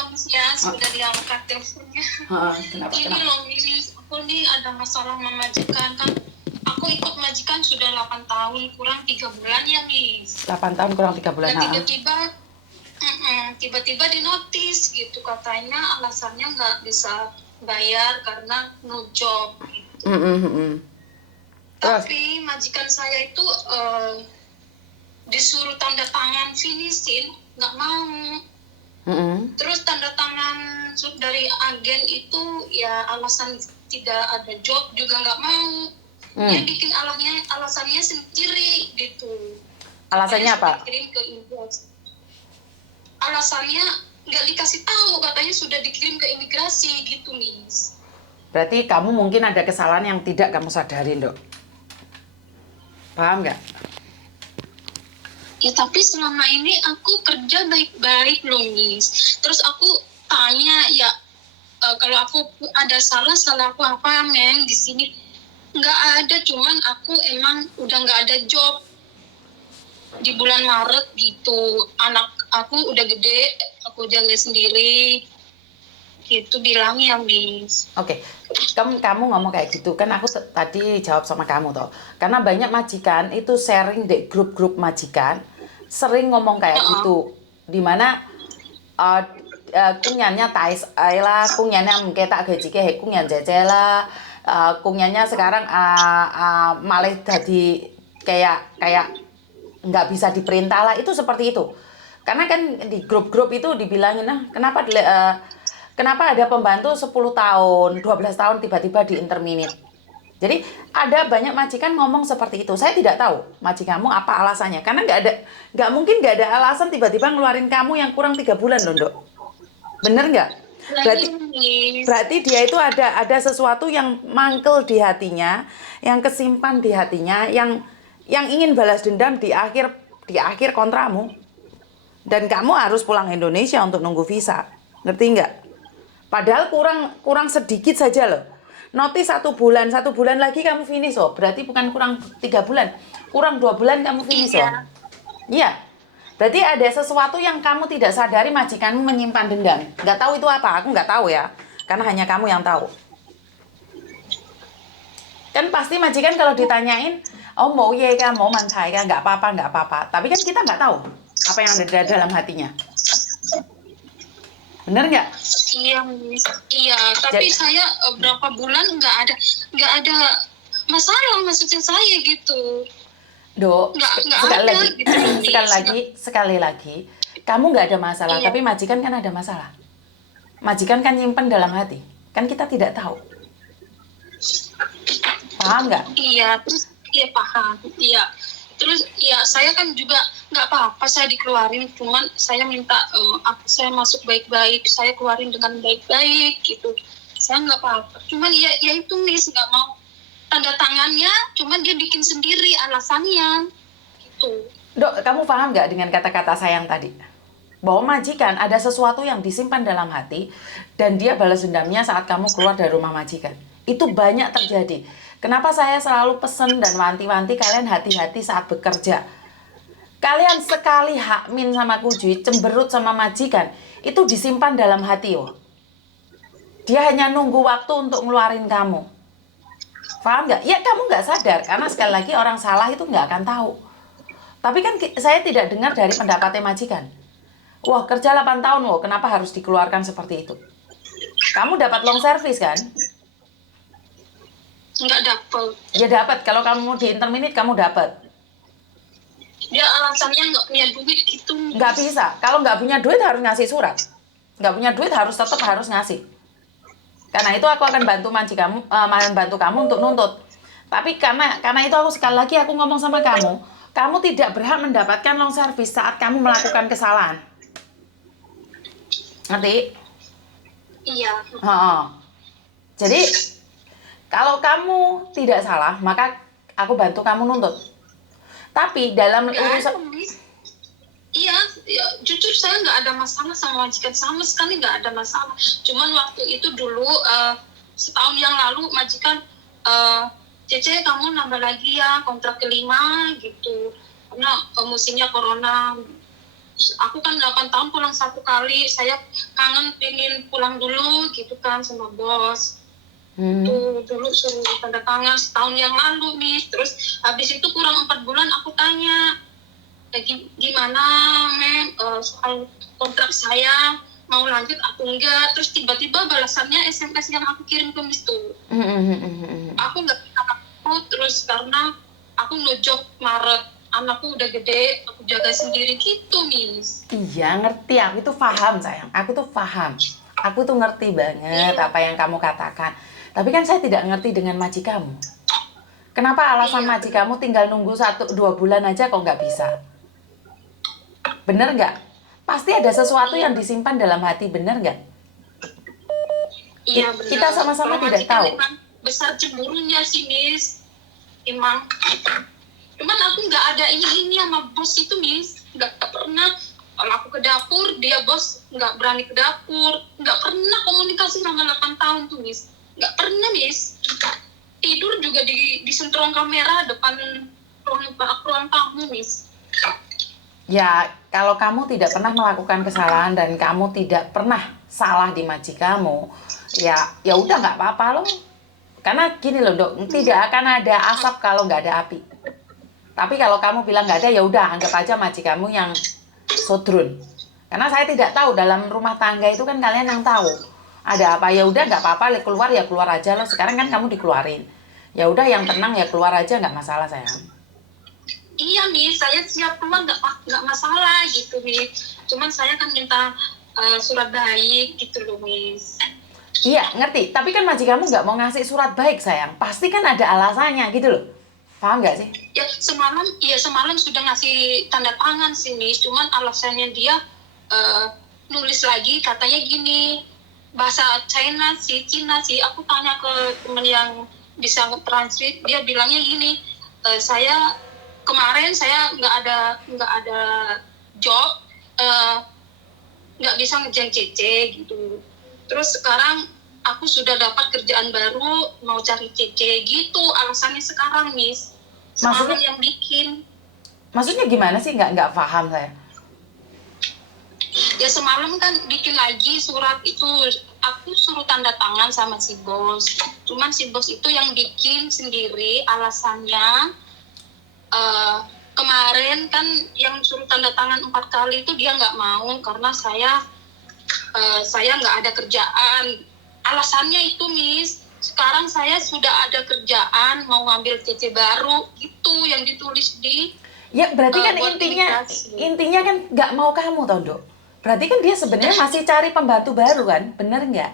loh Miss ya, sudah diangkat teleponnya. Kenapa? Ini loh Miss, aku nih ada masalah sama majikan kan. Aku ikut majikan sudah 8 tahun, kurang 3 bulan ya Miss. 8 tahun kurang 3 bulan. Dan tiba-tiba di notis gitu, katanya alasannya nggak bisa bayar karena no job gitu. Tapi majikan saya itu disuruh tanda tangan finisin, nggak mau. Terus tanda tangan dari agen itu ya alasan tidak ada job juga nggak mau. Dia bikin alasannya sendiri gitu. Alasannya apa? Dikirim ke imigrasi. Alasannya nggak dikasih tahu, katanya sudah dikirim ke imigrasi gitu Miss. Berarti kamu mungkin ada kesalahan yang tidak kamu sadari, Dok. Paham nggak? Ya tapi selama ini aku kerja baik-baik loh Miss. Terus aku tanya ya kalau aku ada salah aku apa Meng di sini? Nggak ada, cuman aku emang udah nggak ada job di bulan Maret gitu. Anak aku udah gede, aku jaga sendiri gitu bilangnya Miss. Oke. Kamu ngomong kayak gitu kan aku tadi jawab sama kamu toh. Karena banyak majikan itu sharing di grup-grup majikan sering ngomong kayak gitu. Dimana kunyannya tais lah, kunyannya mungkin tak gaji ke kunyan jajela, kunyannya sekarang malah jadi kayak nggak bisa diperintah lah, itu seperti itu. Karena kan di grup-grup itu dibilangin, kenapa ada pembantu 10 tahun, 12 tahun tiba-tiba di-interminate. Jadi ada banyak majikan ngomong seperti itu. Saya tidak tahu majikanmu apa alasannya. Karena nggak mungkin nggak ada alasan tiba-tiba ngeluarin kamu yang kurang 3 bulan loh, Dok. Bener nggak? Berarti dia itu ada sesuatu yang mangkel di hatinya, yang kesimpan di hatinya, yang ingin balas dendam di akhir kontramu. Dan kamu harus pulang Indonesia untuk nunggu visa. Ngerti nggak? Padahal kurang sedikit saja loh. Notis 1 bulan lagi kamu finish loh. Berarti bukan kurang 3 bulan, kurang 2 bulan kamu finish loh. Iya. Berarti ada sesuatu yang kamu tidak sadari, majikanmu menyimpan dendam. Nggak tahu itu apa, aku nggak tahu ya. Karena hanya kamu yang tahu. Kan pasti majikan kalau ditanyain, oh mau ye kan, mau mantai kan, nggak apa-apa. Tapi kan kita nggak tahu apa yang ada dalam hatinya. Bener nggak? Iya, tapi saya berapa bulan nggak ada masalah, maksudnya saya gitu. Dok, sekali lagi, kamu nggak ada masalah, tapi majikan kan ada masalah. Majikan kan nyimpen dalam hati, kan kita tidak tahu. Paham nggak? Iya, terus paham. Iya. Terus saya kan juga nggak apa-apa saya dikeluarin, cuman saya minta saya masuk baik-baik, saya keluarin dengan baik-baik gitu. Saya nggak apa-apa, cuman ya itu Miss nggak mau tanda tangannya, cuman dia bikin sendiri alasannya gitu. Dok, kamu paham nggak dengan kata-kata saya yang tadi? Bahwa majikan ada sesuatu yang disimpan dalam hati dan dia balas dendamnya saat kamu keluar dari rumah majikan. Itu banyak terjadi. Kenapa saya selalu pesen dan wanti-wanti kalian hati-hati saat bekerja. Kalian sekali hakmin sama kujuit, cemberut sama majikan, itu disimpan dalam hati loh. Dia hanya nunggu waktu untuk ngeluarin kamu. Paham nggak? Ya kamu nggak sadar, karena sekali lagi orang salah itu nggak akan tahu. Tapi kan saya tidak dengar dari pendapatnya majikan. Wah, kerja 8 tahun loh, kenapa harus dikeluarkan seperti itu? Kamu dapat long service kan? Nggak dapat. Ya dapat, kalau kamu di-interminate kamu dapat. Dia alasannya nggak punya duit gitu. Nggak bisa, kalau nggak punya duit harus ngasih surat. Nggak punya duit tetap harus ngasih. Karena itu aku akan bantu bantu kamu untuk nuntut. Tapi karena itu aku sekali lagi aku ngomong sama kamu tidak berhak mendapatkan long service saat kamu melakukan kesalahan. Ngerti? Iya. Jadi kalau kamu tidak salah, maka aku bantu kamu nuntut. Tapi dalam urusan... Iya, jujur saya nggak ada masalah sama majikan, sama sekali nggak ada masalah. Cuman waktu itu dulu, setahun yang lalu majikan, Cece kamu nambah lagi ya kontrak kelima gitu. Karena musimnya corona. Aku kan 8 tahun pulang 1 kali, saya kangen pengen pulang dulu gitu kan sama bos. Tuh dulu suruh tanda tangan setahun yang lalu nih, terus habis itu kurang 4 bulan aku tanya, gimana soal kontrak saya mau lanjut aku enggak, terus tiba-tiba balasannya SMS yang aku kirim ke Miss tuh. Aku nggak bisa aku terus karena aku ngejob Maret, anakku udah gede, aku jaga sendiri gitu, Miss. Iya, ngerti. Aku tuh paham, sayang. Aku tuh paham. Aku tuh ngerti banget apa yang kamu katakan. Tapi kan saya tidak ngerti dengan majikanmu. Kenapa alasan majikanmu tinggal nunggu 1-2 bulan aja kok nggak bisa? Bener nggak? Pasti ada sesuatu yang disimpan dalam hati, bener nggak? Iya benar. Kita sama-sama Kalau tidak majikan tahu. memang besar cemburunya sih, Miss. Emang. Cuman aku nggak ada ini sama bos itu, Miss. Nggak pernah. Kalau aku ke dapur, dia bos nggak berani ke dapur. Nggak pernah komunikasi selama 8 tahun tuh, Miss. Nggak pernah, Miss. Tidur juga di sentrong kamera depan ruang tamu, Miss. Ya, kalau kamu tidak pernah melakukan kesalahan dan kamu tidak pernah salah di majikanmu, ya udah nggak apa-apa loh. Karena gini loh, Dok, tidak akan ada asap kalau nggak ada api. Tapi kalau kamu bilang nggak ada, ya udah anggap aja majikanmu yang sodrun. Karena saya tidak tahu, dalam rumah tangga itu kan kalian yang tahu. Ada apa, ya udah nggak apa-apa, keluar ya keluar aja loh. Sekarang kan kamu dikeluarin. Ya udah yang tenang ya keluar aja, nggak masalah sayang. Iya, Miss, saya siap keluar nggak masalah gitu, Miss. Cuman saya kan minta surat baik gitu loh, Miss. Iya, ngerti. Tapi kan majikanmu nggak mau ngasih surat baik, sayang. Pasti kan ada alasannya gitu loh. Paham nggak sih? Ya semalam sudah ngasih tanda tangan sih, Miss. Cuman alasannya dia nulis lagi katanya gini, bahasa Cina sih. Aku tanya ke temen yang bisa nge-translate, dia bilangnya gini, saya kemarin saya nggak ada job, nggak bisa ngerjain CC gitu. Terus sekarang aku sudah dapat kerjaan baru, mau cari CC gitu. Alasannya sekarang, Miss. Semalam yang bikin. Maksudnya gimana sih? Nggak paham saya. Ya semalam kan bikin lagi surat itu. Aku suruh tanda tangan sama si bos. Cuman si bos itu yang bikin sendiri alasannya. Kemarin kan yang suruh tanda tangan 4 kali itu dia nggak mau karena saya nggak ada kerjaan. Alasannya itu, Miss, sekarang saya sudah ada kerjaan, mau ngambil CC baru gitu yang ditulis di Ya berarti kan imigrasi. intinya kan nggak mau kamu toh, Dok. Berarti kan dia sebenarnya masih cari pembantu baru kan, bener nggak?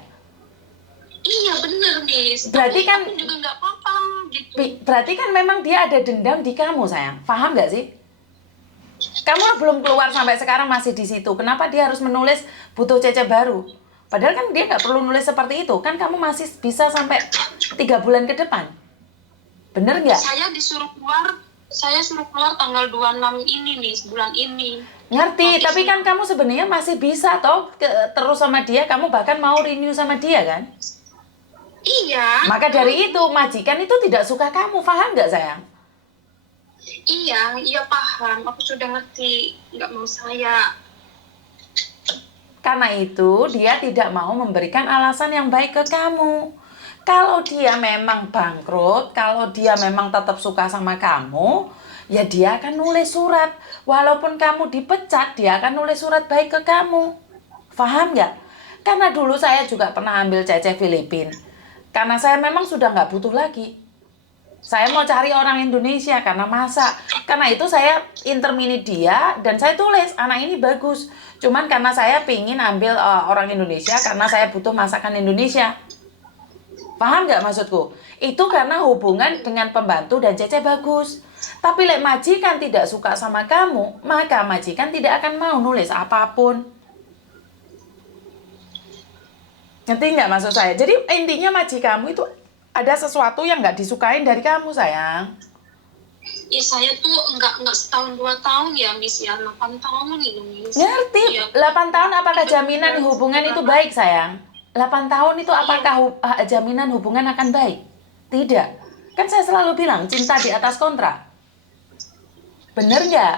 Iya bener, Miss. Berarti kan aku juga nggak apa-apa gitu. Berarti kan memang dia ada dendam di kamu, sayang. Paham nggak sih? Kamu belum keluar sampai sekarang masih di situ. Kenapa dia harus menulis butuh CC baru? Padahal kan dia nggak perlu nulis seperti itu. Kan kamu masih bisa sampai 3 bulan ke depan. Bener nggak? Saya suruh keluar tanggal 26 ini, Miss, bulan ini. Ngerti, tapi kan kamu sebenarnya masih bisa toh terus sama dia. Kamu bahkan mau renew sama dia kan? Iya. Maka dari itu majikan itu tidak suka kamu. Paham nggak, sayang? Iya paham. Aku sudah ngerti. Nggak mau saya. Karena itu dia tidak mau memberikan alasan yang baik ke kamu. Kalau dia memang bangkrut, kalau dia memang tetap suka sama kamu, ya dia akan nulis surat. Walaupun kamu dipecat, dia akan nulis surat baik ke kamu. Paham nggak? Karena dulu saya juga pernah ambil CC Filipina. Karena saya memang sudah nggak butuh lagi. Saya mau cari orang Indonesia karena masak. Karena itu saya intermini dia dan saya tulis anak ini bagus. Cuman karena saya pingin ambil orang Indonesia karena saya butuh masakan Indonesia. Paham nggak maksudku? Itu karena hubungan dengan pembantu dan CC bagus. Tapi lek majikan tidak suka sama kamu, maka majikan tidak akan mau nulis apapun. Ngerti nggak maksud saya? Jadi intinya majikanmu itu ada sesuatu yang nggak disukain dari kamu, sayang. Ya saya tuh nggak setahun 2 tahun ya, Miss, ya 8 tahun ini, Miss. Ngerti? Ya, 8 tahun apakah jaminan hubungan itu baik, sayang? 8 tahun itu apakah jaminan hubungan akan baik? Tidak. Kan saya selalu bilang cinta di atas kontrak. Bener nggak?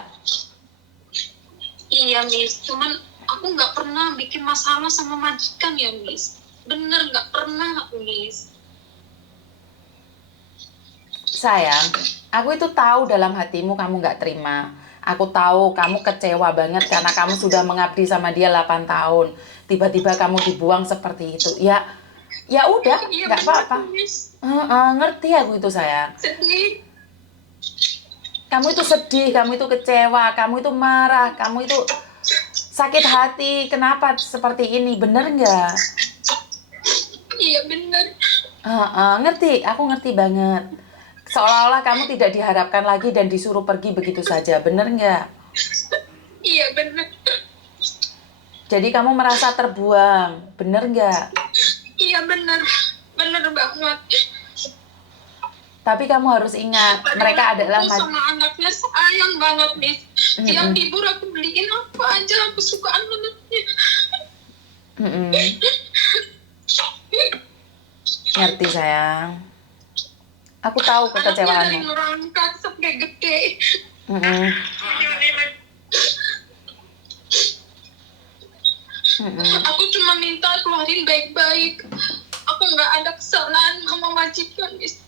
Iya Miss, cuman aku nggak pernah bikin masalah sama majikan ya Miss. Bener nggak pernah aku Miss. Sayang, aku itu tahu dalam hatimu kamu nggak terima. Aku tahu kamu kecewa banget karena kamu sudah mengabdi sama dia 8 tahun. Tiba-tiba kamu dibuang seperti itu. Ya, ya udah, Iya nggak bener apa-apa. Miss. Ngerti aku itu sayang. Sedih. Kamu itu sedih, kamu itu kecewa, kamu itu marah, kamu itu sakit hati. Kenapa seperti ini? Bener nggak? Iya bener. Ngerti, aku ngerti banget. Seolah-olah kamu tidak diharapkan lagi dan disuruh pergi begitu saja, bener nggak? Iya bener. Jadi kamu merasa terbuang, bener nggak? Iya bener. Bener banget. Tapi kamu harus ingat, mereka adalah aku sama anaknya sayang banget Miss. Tiap libur aku beliin apa aja kesukaan anaknya. Ngerti sayang. Aku tahu Anaknya dari kekecewaanmu. merangkak sampai gede. Aku cuma minta keluarin baik-baik. Aku nggak ada kesalahan sama majikan Miss.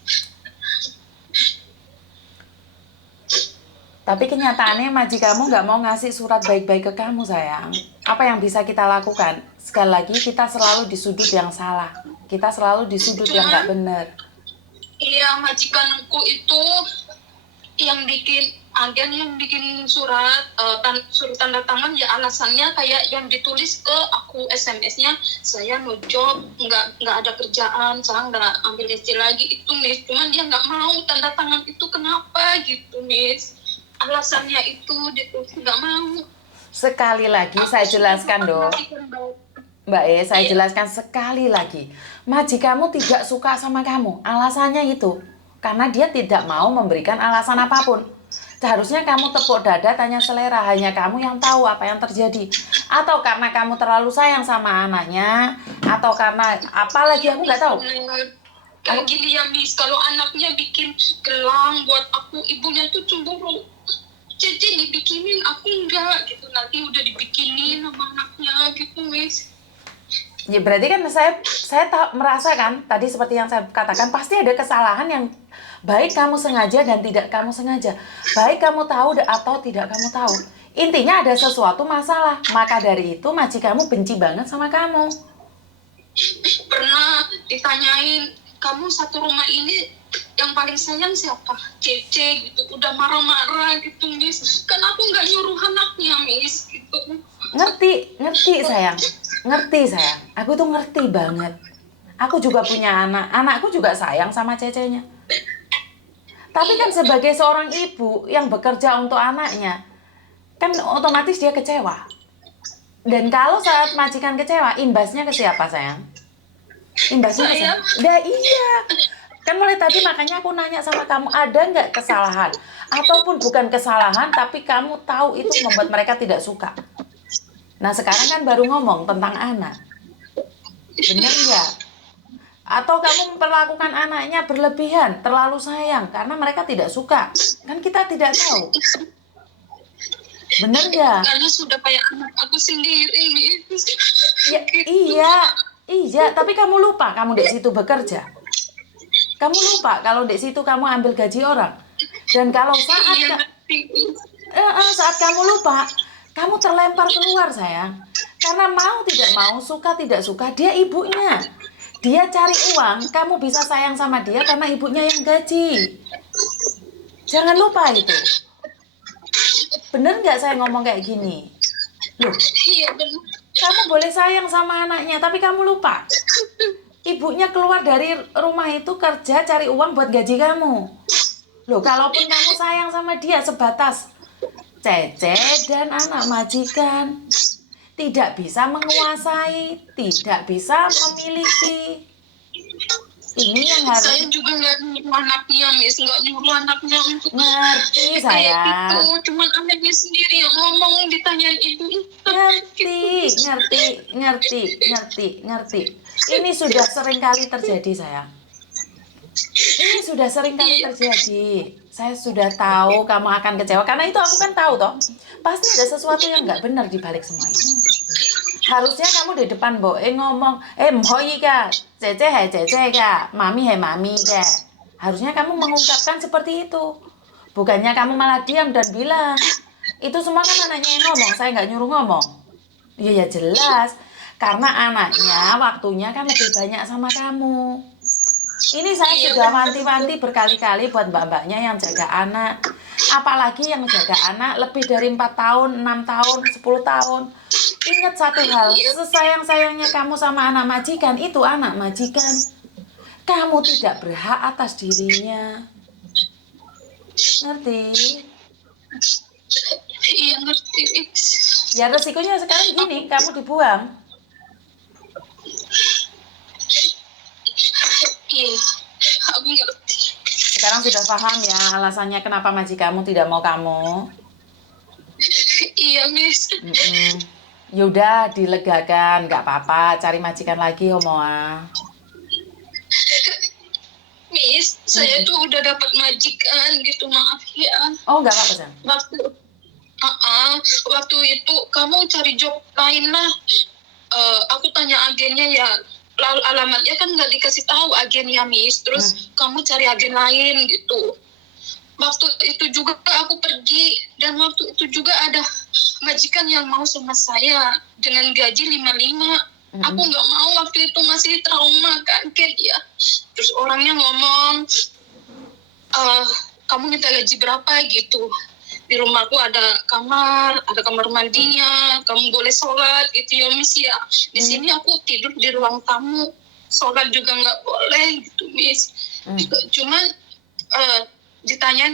Tapi kenyataannya majikanmu nggak mau ngasih surat baik-baik ke kamu sayang. Apa yang bisa kita lakukan? Sekali lagi kita selalu di sudut yang salah. Kita selalu di sudut yang nggak benar. Iya, majikanku itu yang bikin agen yang bikin surat surat tanda tangan ya alasannya kayak yang ditulis ke aku SMS-nya, saya no job, nggak ada kerjaan, saya nggak ambil gaji lagi itu Miss. Cuman dia nggak mau tanda tangan itu, kenapa gitu Miss? Alasannya itu dia tuh nggak mau. Sekali lagi saya jelaskan dong. Mbak saya jelaskan sekali lagi. Majikanmu tidak suka sama kamu. Alasannya itu karena dia tidak mau memberikan alasan apapun. Seharusnya kamu tepuk dada tanya selera. Hanya kamu yang tahu apa yang terjadi. Atau karena kamu terlalu sayang sama anaknya, atau karena apa lagi aku nggak tahu. Kayak gini ya Miss, kalau anaknya bikin gelang buat aku, ibunya tuh cemburu. Cece dibikinin, aku enggak gitu. Nanti udah dibikinin sama anaknya gitu Miss. Ya berarti kan saya merasakan tadi seperti yang saya katakan, pasti ada kesalahan yang baik kamu sengaja dan tidak kamu sengaja, baik kamu tahu atau tidak kamu tahu. Intinya ada sesuatu masalah, maka dari itu majikanmu benci banget sama kamu. Pernah ditanyain, kamu satu rumah ini yang paling sayang siapa? Cece gitu, udah marah-marah gitu Miss. Kan aku nggak nyuruh anaknya Miss gitu. Ngerti sayang. Aku tuh ngerti banget. Aku juga punya anakku juga sayang sama Cecenya. Tapi kan sebagai seorang ibu yang bekerja untuk anaknya, kan otomatis dia kecewa. Dan kalau saat majikan kecewa, imbasnya ke siapa sayang? Imbasnya ke siapa? Dah iya. Kan mulai tadi makanya aku nanya sama kamu, ada nggak kesalahan? Ataupun bukan kesalahan, tapi kamu tahu itu membuat mereka tidak suka. Nah sekarang kan baru ngomong tentang anak. Bener nggak? Atau kamu memperlakukan anaknya berlebihan, terlalu sayang, karena mereka tidak suka. Kan kita tidak tahu. Bener nggak? Karena sudah kayak anak aku sendiri. Ya, iya. Tapi kamu lupa kamu di situ bekerja. Kamu lupa kalau di situ kamu ambil gaji orang. Dan kalau saat kamu lupa, kamu terlempar keluar sayang. Karena mau tidak mau, suka tidak suka, dia ibunya. Dia cari uang, kamu bisa sayang sama dia karena ibunya yang gaji. Jangan lupa itu. Bener nggak saya ngomong kayak gini? Loh, Iya benar. kamu boleh sayang sama anaknya, tapi kamu lupa. Ibunya keluar dari rumah itu kerja cari uang buat gaji kamu. Loh, kalaupun kamu sayang sama dia sebatas Cece dan anak majikan, tidak bisa menguasai, tidak bisa memiliki. Ini yang harus. Saya juga nggak nyuruh anaknya Miss, nggak nyuruh anaknya untuk Ngerti sayang. gitu. Cuman anaknya sendiri yang ngomong, ditanyain ibu. Ngerti. Ini sudah sering kali terjadi sayang. Ini sudah sering kali terjadi. Saya sudah tahu kamu akan kecewa. Karena itu aku kan tahu toh. Pasti ada sesuatu yang nggak benar di balik semua ini. Harusnya kamu di depan boe ngomong, mhoi kak, cece hai cece kak, mami hai mami kak. Harusnya kamu mengungkapkan seperti itu. Bukannya kamu malah diam dan bilang, itu semua kan anaknya yang ngomong, saya nggak nyuruh ngomong. Iya ya jelas, karena anaknya waktunya kan lebih banyak sama kamu. Ini saya Iya sudah benar tuh. wanti-wanti berkali-kali buat mbak-mbaknya yang jaga anak. Apalagi yang jaga anak lebih dari 4 tahun, 6 tahun, 10 tahun. Ingat satu hal, Iya, sesayang-sayangnya kamu sama anak majikan, itu anak majikan. Kamu tidak berhak atas dirinya. Ngerti? iya ngerti. Ya resikonya sekarang Aku, gini, kamu dibuang. iya, aku ngerti. Sekarang sudah paham ya alasannya kenapa majikanmu tidak mau kamu. Iya, Miss. Mm-mm. Yaudah dilegakan, nggak apa-apa, cari majikan lagi Homoa. Miss, saya Mm-mm. tuh udah dapat majikan gitu, maaf ya. Oh nggak apa-apa Sam. Waktu, waktu itu kamu cari job lain lah. Aku tanya agennya ya, lalu alamatnya kan nggak dikasih tahu agennya, Miss. Mm. Terus kamu cari agen lain gitu. Waktu itu juga aku pergi dan waktu itu juga ada majikan yang mau sama saya dengan gaji 55. Aku Mm-mm. nggak mau, waktu itu masih trauma kaget ya. Terus orangnya ngomong, "Eh, kamu minta gaji berapa gitu? Di rumahku ada kamar mandinya, kamu boleh sholat gitu ya Miss ya. Di sini aku tidur di ruang tamu, sholat juga nggak boleh gitu Miss. Mm. Cuman ditanya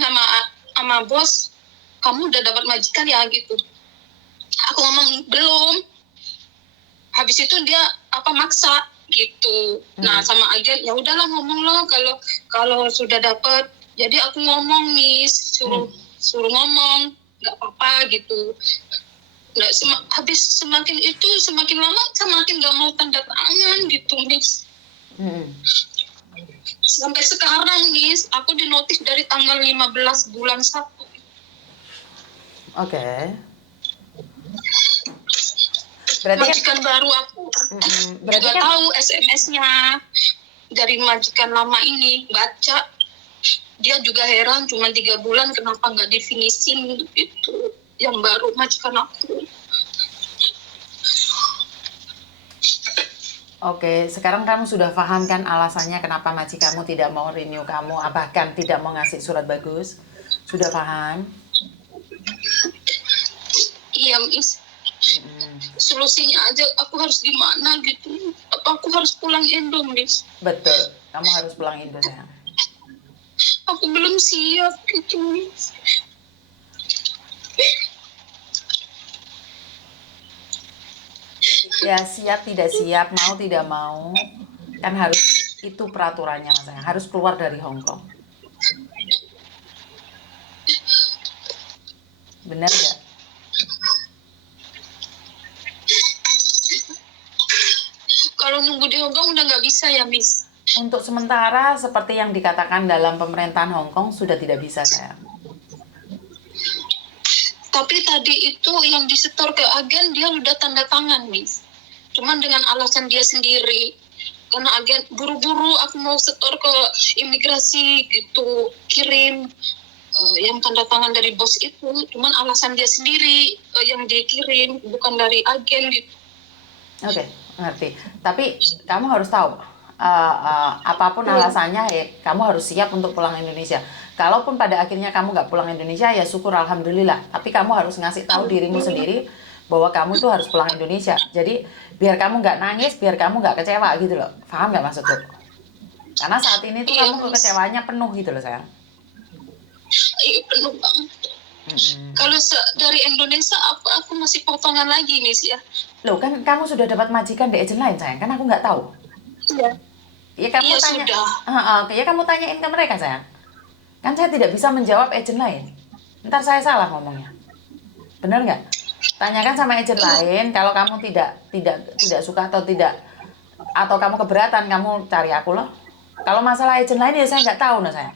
sama bos, kamu udah dapat majikan ya gitu. Aku ngomong belum. Habis itu dia maksa gitu. Nah sama agen ya udahlah ngomong lo kalau sudah dapat. Jadi aku ngomong nih Mm. suruh ngomong nggak apa-apa gitu. Nah, habis semakin lama semakin nggak mau tanda tangan gitu Miss. Mm. Sampai sekarang Miss, aku dinotis dari tanggal 15 bulan 1. Oke. Berarti kan, Majikan baru aku berarti juga kan, tahu SMS-nya dari majikan lama ini, baca. Dia juga heran cuma 3 bulan kenapa nggak definisin gitu yang baru majikan aku. oke. Sekarang kamu sudah paham kan alasannya kenapa majikanmu tidak mau renew kamu, bahkan tidak mau ngasih surat bagus. Sudah paham? Iya Miss, Mm. solusinya aja aku harus gimana gitu. Apa aku harus pulang Indo Miss? Betul. Kamu harus pulang Indo sayang. Aku belum siap gitu Miss. Ya siap tidak siap, mau tidak mau, kan harus itu peraturannya mas sayang. Harus keluar dari Hong Kong. Benar nggak? Kalau nunggu di Hong Kong udah nggak bisa ya Miss? Untuk sementara seperti yang dikatakan dalam pemerintahan Hong Kong sudah tidak bisa sayang. Tapi tadi itu yang disetor ke agen dia udah tanda tangan Miss. Cuman dengan alasan dia sendiri. Karena agen buru-buru aku mau setor ke imigrasi gitu, kirim yang tanda tangan dari bos itu. Cuman alasan dia sendiri yang dia kirim, bukan dari agen gitu. Oke, ngerti. Tapi kamu harus tahu, apapun alasannya, ya kamu harus siap untuk pulang Indonesia. Kalaupun pada akhirnya kamu nggak pulang Indonesia, ya syukur alhamdulillah. Tapi kamu harus ngasih tahu dirimu sendiri bahwa kamu tuh harus pulang Indonesia. Jadi biar kamu nggak nangis, biar kamu nggak kecewa gitu loh. Paham nggak maksudku? Karena saat ini tuh Iya, kamu Miss. kekecewaannya penuh gitu loh sayang. Iya, penuh banget. Kalau dari Indonesia aku masih potongan lagi Miss ya. Loh kan kamu sudah dapat majikan di agent lain sayang, kan aku nggak tahu. Iya. Ya kamu Iya tanya, sudah. ya kamu tanyain ke mereka sayang. Kan saya tidak bisa menjawab agent lain. Ntar saya salah ngomongnya. Benar nggak? Tanyakan sama agent lain. Kalau kamu tidak suka atau tidak, atau kamu keberatan, kamu cari aku loh. Kalau masalah agent lain ya saya nggak tahu nah saya.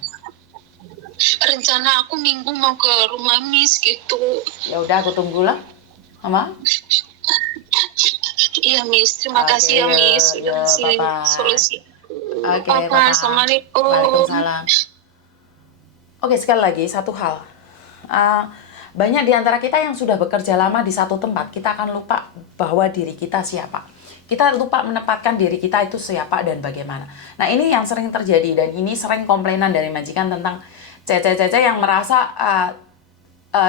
Rencana aku minggu mau ke rumah Miss gitu. Ya udah aku tunggu lah, Mama. Iya Miss, terima Oke, kasih ya Miss yo, sudah kasih bye-bye. solusi. Oke, Apa? bye-bye. Assalamualaikum. Waalaikumsalam. Oke, sekali lagi satu hal. Uh, banyak di antara kita yang sudah bekerja lama di satu tempat, kita akan lupa bahwa diri kita siapa. Kita lupa menempatkan diri kita itu siapa dan bagaimana. Nah, ini yang sering terjadi dan ini sering komplainan dari majikan tentang cece-cece yang merasa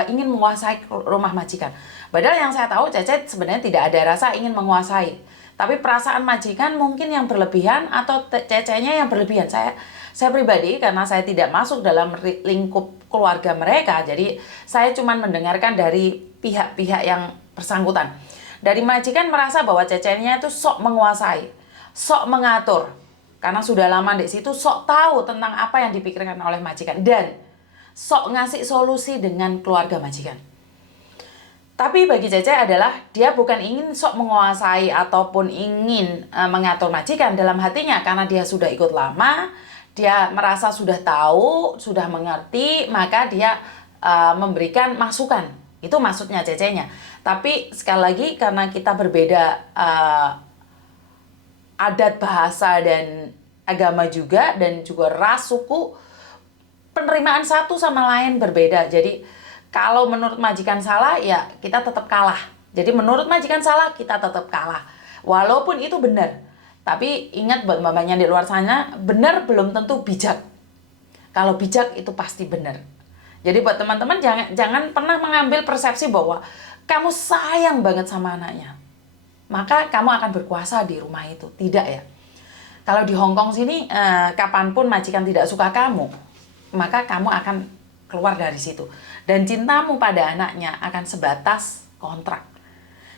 ingin menguasai rumah majikan. Padahal yang saya tahu Cece sebenarnya tidak ada rasa ingin menguasai. Tapi perasaan majikan mungkin yang berlebihan atau Cecenya yang berlebihan. Saya pribadi karena saya tidak masuk dalam lingkup keluarga mereka, jadi saya cuma mendengarkan dari pihak-pihak yang bersangkutan. Dari majikan merasa bahwa Cecenya itu sok menguasai, sok mengatur. Karena sudah lama di situ, sok tahu tentang apa yang dipikirkan oleh majikan dan sok ngasih solusi dengan keluarga majikan. Tapi bagi Cece adalah dia bukan ingin sok menguasai ataupun ingin mengatur majikan dalam hatinya karena dia sudah ikut lama, dia merasa sudah tahu, sudah mengerti, maka dia memberikan masukan. Itu maksudnya Cece-nya. Tapi sekali lagi karena kita berbeda adat, bahasa, dan agama juga, dan juga ras, suku, penerimaan satu sama lain berbeda. Jadi kalau menurut majikan salah, ya kita tetap kalah. Jadi menurut majikan salah, kita tetap kalah. Walaupun itu benar. Tapi ingat buat mamanya di luar sana, benar belum tentu bijak. Kalau bijak itu pasti benar. Jadi buat teman-teman jangan pernah mengambil persepsi bahwa kamu sayang banget sama anaknya, maka kamu akan berkuasa di rumah itu. Tidak ya. Kalau di Hong Kong sini, kapanpun majikan tidak suka kamu, maka kamu akan keluar dari situ. Dan cintamu pada anaknya akan sebatas kontrak.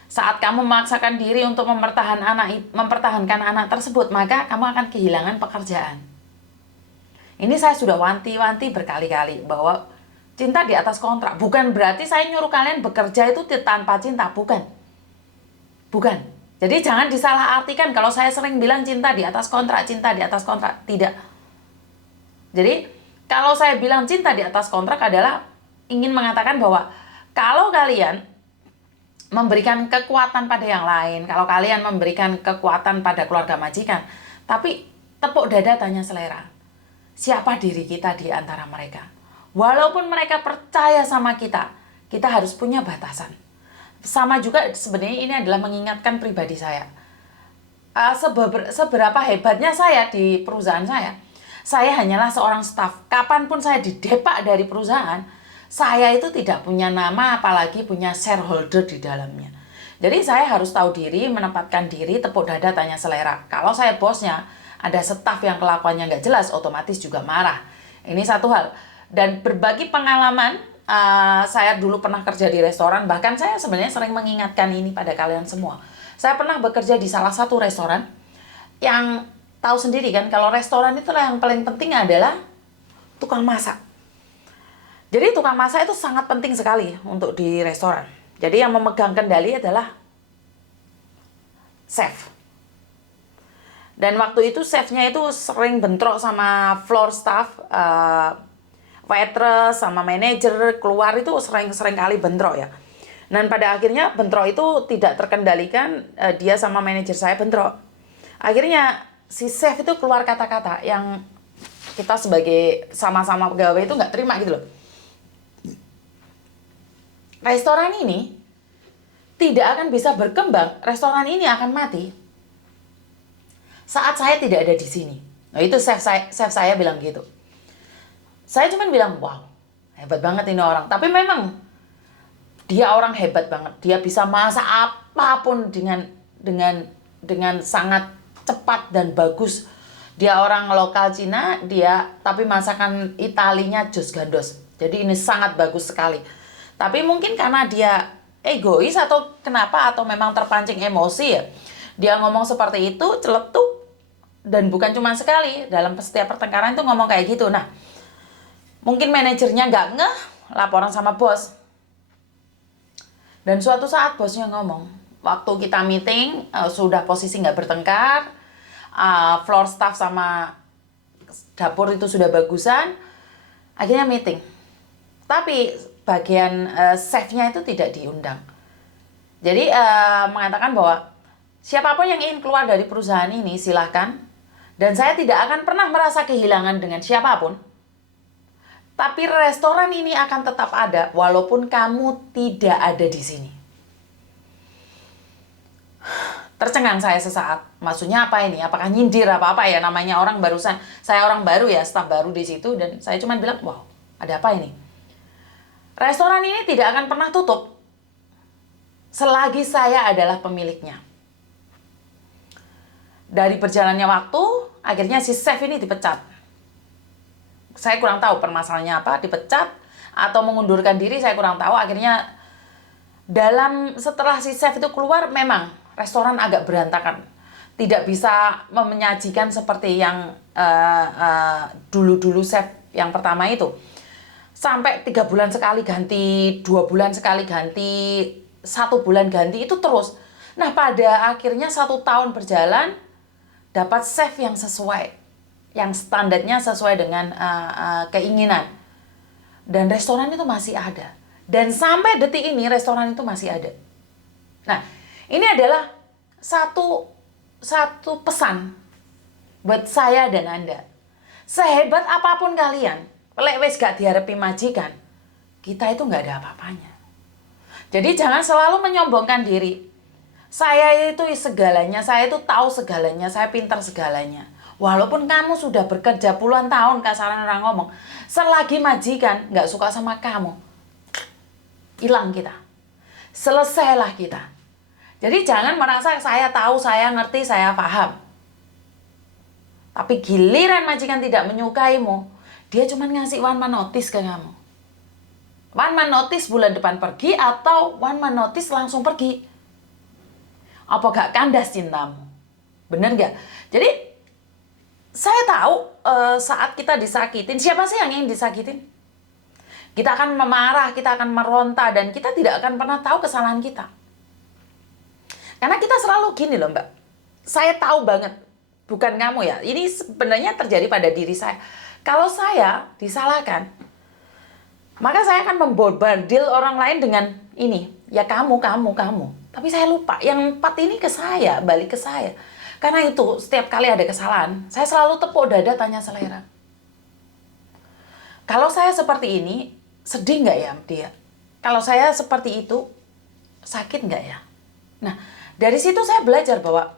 Saat kamu memaksakan diri untuk mempertahankan anak tersebut, maka kamu akan kehilangan pekerjaan. Ini saya sudah wanti-wanti berkali-kali bahwa cinta di atas kontrak. Bukan berarti saya nyuruh kalian bekerja itu tanpa cinta. Bukan. Bukan. Jadi jangan disalahartikan kalau saya sering bilang cinta di atas kontrak, cinta di atas kontrak. Tidak. Jadi kalau saya bilang cinta di atas kontrak adalah ingin mengatakan bahwa kalau kalian memberikan kekuatan pada yang lain, kalau kalian memberikan kekuatan pada keluarga majikan, tapi tepuk dada tanya selera. Siapa diri kita di antara mereka? Walaupun mereka percaya sama kita, kita harus punya batasan. Sama juga sebenarnya ini adalah mengingatkan pribadi saya. Seberapa hebatnya saya di perusahaan saya hanyalah seorang staf. Kapanpun saya didepak dari perusahaan, saya itu tidak punya nama, apalagi punya shareholder di dalamnya. Jadi saya harus tahu diri, menempatkan diri, tepuk dada, tanya selera. Kalau saya bosnya, ada staf yang kelakuannya nggak jelas, otomatis juga marah. Ini satu hal. Dan berbagi pengalaman, saya dulu pernah kerja di restoran, bahkan saya sebenarnya sering mengingatkan ini pada kalian semua. Saya pernah bekerja di salah satu restoran yang tahu sendiri kan, kalau restoran itu yang paling penting adalah tukang masak. Jadi tukang masak itu sangat penting sekali untuk di restoran. Jadi yang memegang kendali adalah chef. Dan waktu itu chefnya itu sering bentrok sama floor staff, waitress, sama manajer, keluar itu sering kali bentrok ya. Dan pada akhirnya bentrok itu tidak terkendalikan, dia sama manajer saya bentrok. Akhirnya si chef itu keluar kata-kata yang kita sebagai sama-sama pegawai itu nggak terima gitu loh. Restoran ini tidak akan bisa berkembang, restoran ini akan mati saat saya tidak ada di sini. Nah itu chef saya bilang gitu. Saya cuma bilang, wow, hebat banget ini orang. Tapi memang dia orang hebat banget. Dia bisa masak apapun dengan sangat cepat dan bagus. Dia orang lokal Cina, tapi masakan Italinya jos gandos. Jadi ini sangat bagus sekali. Tapi mungkin karena dia egois atau kenapa, atau memang terpancing emosi ya, dia ngomong seperti itu, celetuk, dan bukan cuma sekali, dalam setiap pertengkaran itu ngomong kayak gitu. Nah, mungkin manajernya nggak ngeh, laporan sama bos. Dan suatu saat bosnya ngomong, waktu kita meeting, sudah posisi nggak bertengkar, floor staff sama dapur itu sudah bagusan, akhirnya meeting. Tapi bagian chefnya itu tidak diundang. Jadi mengatakan bahwa siapapun yang ingin keluar dari perusahaan ini silahkan. Dan saya tidak akan pernah merasa kehilangan dengan siapapun. Tapi restoran ini akan tetap ada walaupun kamu tidak ada di sini. Tercengang saya sesaat. Maksudnya apa ini? Apakah nyindir apa-apa ya? Namanya orang barusan. Saya orang baru ya, staf baru di situ. Dan saya cuma bilang, wow, ada apa ini? Restoran ini tidak akan pernah tutup selagi saya adalah pemiliknya. Dari berjalannya waktu, akhirnya si chef ini dipecat. Saya kurang tahu permasalahannya apa, dipecat atau mengundurkan diri, saya kurang tahu. Akhirnya setelah si chef itu keluar, memang restoran agak berantakan. Tidak bisa menyajikan seperti yang dulu-dulu chef yang pertama itu. Sampai 3 bulan sekali ganti, 2 bulan sekali ganti, 1 bulan ganti, itu terus. Nah, pada akhirnya 1 tahun berjalan, dapat chef yang sesuai. Yang standarnya sesuai dengan keinginan. Dan restoran itu masih ada. Dan sampai detik ini restoran itu masih ada. Nah, ini adalah satu pesan buat saya dan Anda. Sehebat apapun kalian, lek wis gak diharepi majikan, kita itu gak ada apa-apanya. Jadi jangan selalu menyombongkan diri. Saya itu segalanya, saya itu tahu segalanya, saya pintar segalanya. Walaupun kamu sudah bekerja puluhan tahun, kasaran orang ngomong, selagi majikan nggak suka sama kamu, hilang kita. Selesailah kita. Jadi jangan merasa saya tahu, saya ngerti, saya paham. Tapi giliran majikan tidak menyukaimu, dia cuma ngasih one man notice ke kamu. One man notice bulan depan pergi atau one man notice langsung pergi. Apa gak kandas cintamu? Bener gak? Jadi saya tahu saat kita disakitin, siapa sih yang ingin disakitin? Kita akan memarah, kita akan meronta, dan kita tidak akan pernah tahu kesalahan kita. Karena kita selalu gini loh Mbak, saya tahu banget, bukan kamu ya, ini sebenarnya terjadi pada diri saya. Kalau saya disalahkan, maka saya akan membombardir orang lain dengan ini, ya kamu. Tapi saya lupa, yang 4 ini ke saya, balik ke saya. Karena itu, setiap kali ada kesalahan, saya selalu tepuk dada tanya selera. Kalau saya seperti ini, sedih nggak ya dia? Kalau saya seperti itu, sakit nggak ya? Nah, dari situ saya belajar bahwa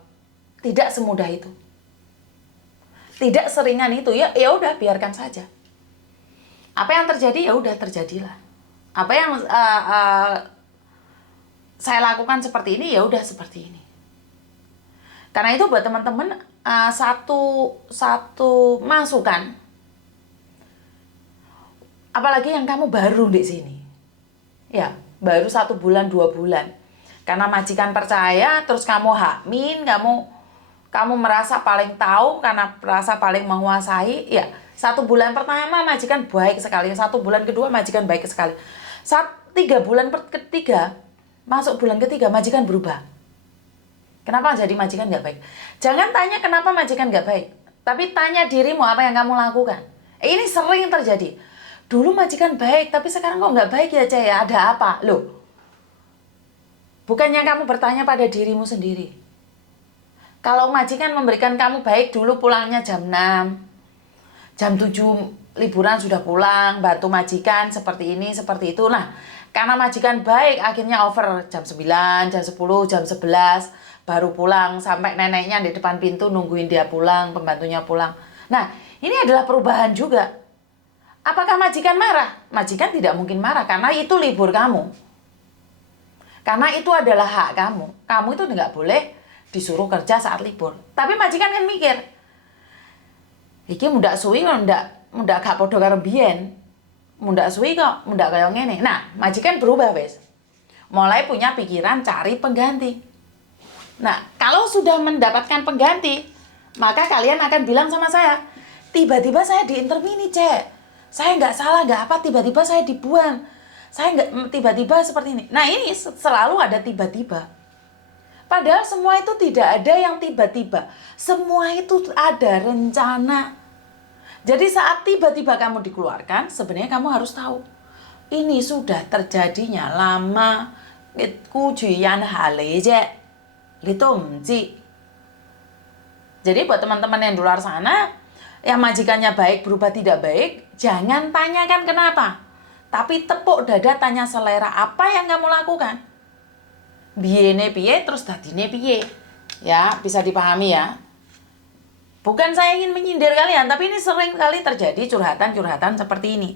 tidak semudah itu. Tidak seringan itu, ya udah biarkan saja. Apa yang terjadi, ya udah terjadilah. Apa yang saya lakukan seperti ini, ya udah seperti ini. Karena itu buat teman-teman satu masukan, apalagi yang kamu baru di sini, ya baru 1 bulan 2 bulan, karena majikan percaya, terus kamu hakmin, kamu merasa paling tahu, karena merasa paling menguasai, ya 1 bulan pertama majikan baik sekali, 1 bulan kedua majikan baik sekali, 3 bulan ketiga, masuk bulan ketiga majikan berubah. Kenapa jadi majikan nggak baik? Jangan tanya kenapa majikan nggak baik, tapi tanya dirimu apa yang kamu lakukan. Ini sering terjadi. Dulu majikan baik, tapi sekarang kok nggak baik ya Cek? Ada apa? Loh, bukannya kamu bertanya pada dirimu sendiri. Kalau majikan memberikan kamu baik, dulu pulangnya jam 6, jam 7 liburan sudah pulang, bantu majikan seperti ini, seperti itu. Nah, karena majikan baik, akhirnya over jam 9, jam 10, jam 11, baru pulang, sampai neneknya di depan pintu nungguin dia pulang, pembantunya pulang. Nah, ini adalah perubahan juga. Apakah majikan marah? Majikan tidak mungkin marah, karena itu libur kamu. Karena itu adalah hak kamu. Kamu itu nggak boleh disuruh kerja saat libur. Tapi majikan kan mikir, iki mundak suwi mundak gak podo karo biyen. Mundak suwi kok, mundak kaya ngene. Nah, majikan berubah wes. Mulai punya pikiran cari pengganti. Nah, kalau sudah mendapatkan pengganti, maka kalian akan bilang sama saya, tiba-tiba saya diintermini, Cek. Saya nggak salah, nggak apa, tiba-tiba saya dibuang. Saya nggak tiba-tiba seperti ini. Nah, ini selalu ada tiba-tiba. Padahal semua itu tidak ada yang tiba-tiba. Semua itu ada rencana. Jadi saat tiba-tiba kamu dikeluarkan, sebenarnya kamu harus tahu ini sudah terjadinya lama. Kujuyan haleje, litumji. Jadi buat teman-teman yang di luar sana, yang majikannya baik berubah tidak baik, jangan tanyakan kenapa. Tapi tepuk dada tanya selera apa yang kamu lakukan. Biyene piye terus dadine piye. Ya, bisa dipahami ya. Bukan saya ingin menyindir kalian, tapi ini sering kali terjadi curhatan-curhatan seperti ini.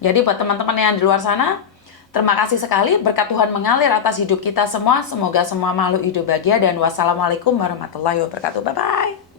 Jadi buat teman-teman yang di luar sana, terima kasih sekali, berkat Tuhan mengalir atas hidup kita semua. Semoga semua makhluk hidup bahagia dan wassalamualaikum warahmatullahi wabarakatuh. Bye-bye.